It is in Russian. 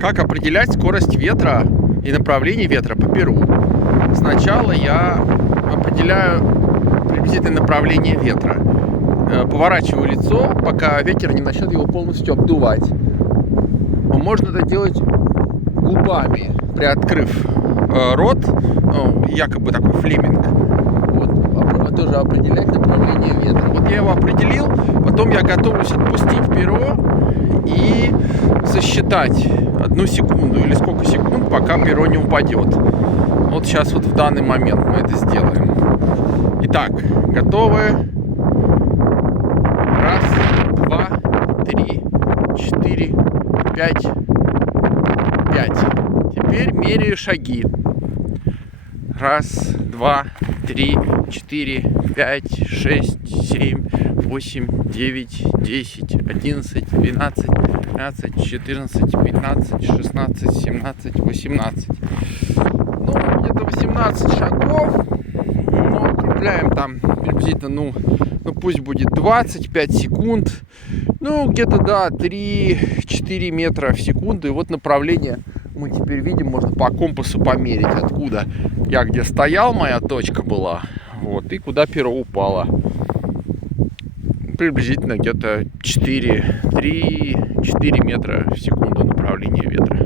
Как определять скорость ветра и направление ветра по перу? Сначала я определяю приблизительное направление ветра. Поворачиваю лицо, пока ветер не начнет его полностью обдувать. Можно это делать губами, приоткрыв рот, якобы такой флеминг. Вот, тоже определять направление ветра. Вот я его определил, потом я готовлюсь отпустить перо и засчитать 1 секунду или сколько секунд, пока перо не упадет. Вот сейчас вот в данный момент мы это сделаем. Итак, готовы? 1, 2, 3, 4, 5. Теперь меряю шаги. 1, 2, 3, 4, 5, 6, 7, 8, 9, 10, 11, 12, 13, 14, 15, 16, 17, 18. Ну, где-то 18 шагов. Ну, округляем там приблизительно, пусть будет 25 секунд. Ну, где-то, да, 3-4 метра в секунду. И вот направление мы теперь видим, можно по компасу померить, откуда я где стоял, моя точка была, вот, и куда перо упало. Приблизительно где-то 3-4 метра в секунду направление ветра.